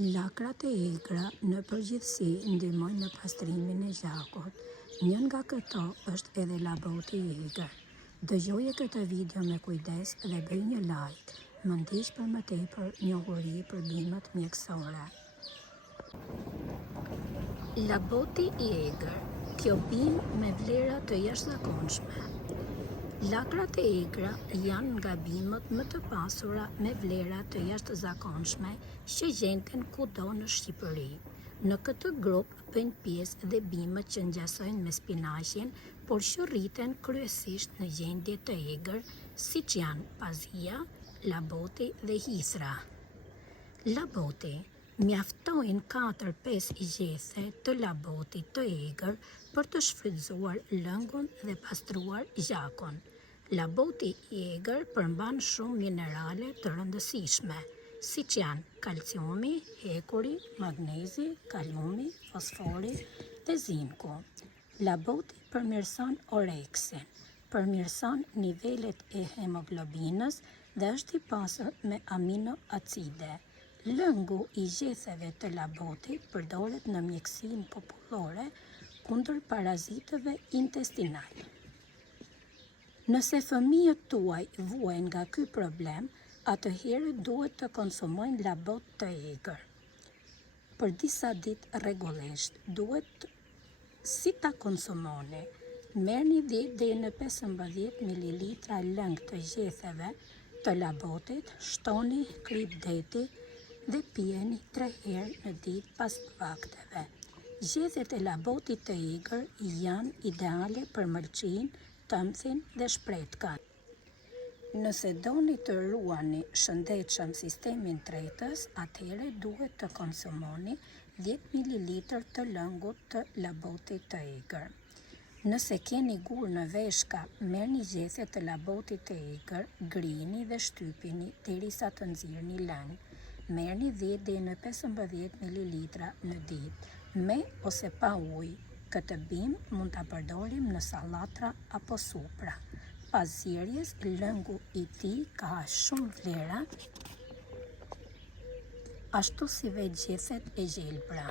Lakrat e egra në përgjithësi ndihmojnë në pastrimin e gjakut. Njën nga këto është edhe laboti i egër. Dëgjoje këtë video me kujdes dhe bëj një like. Më ndiq për më tepër njohuri për bimët mjekësore. Laboti i egër. Kjo bimë me vlera të jashtëzakonshme. Lakrat e egra janë nga bimët më të pasura me vlera të jashtëzakonshme që gjenden kudo në Shqipëri. Në këtë grup bëjnë pjesë dhe bimët që ngjasojnë me spinaqin, por që rriten kryesisht në gjendje të egër, siç janë pazia, laboti dhe hithra. Laboti mjaftojnë 4-5 gjethe të labotit të egër për të shfrytzuar lëngun dhe pastruar gjakun. Laboti i egër përmban shumë minerale të rëndësishme, siç janë kalciumi, hekuri, magnezi, kaliumi, fosfori dhe zinku. Laboti përmirëson oreksin, përmirëson nivelet e hemoglobinës dhe është i pasur me aminoacide. Lëngu i gjetheve të labotit përdoret në mjekësinë popullore kundër parazitëve intestinal. Nëse fëmijët tuaj vuajnë nga ky problem, atëherë duhet të konsumojnë labot të egër. Për disa ditë rregullisht, duhet si ta konsumoni. Merrni 10 deri në 15 ml lëng të gjetheve të labotit, shtoni krip deti dhe pijeni 3 herë në ditë pas vakteve. Gjethet e labotit të egër janë ideale për mëlçinë, tëmthin dhe shpretkën. Nëse doni të ruani shëndetshëm sistemin tretës, atëherë duhet të konsumoni 10 ml të lëngut të labotit të egër. Nëse keni gur në veshka, merrni gjethe të labotit të egër, grini dhe shtypini derisa të nxirrni lëng. Merrni 10 deri në 15 ml në ditë, me ose pa ujë. Këtë bimë mund ta përdorim në sallatra apo supra. Pas zierjes, lëngu i tij ka shumë vlera, ashtu si vetë gjethet e gjelbra.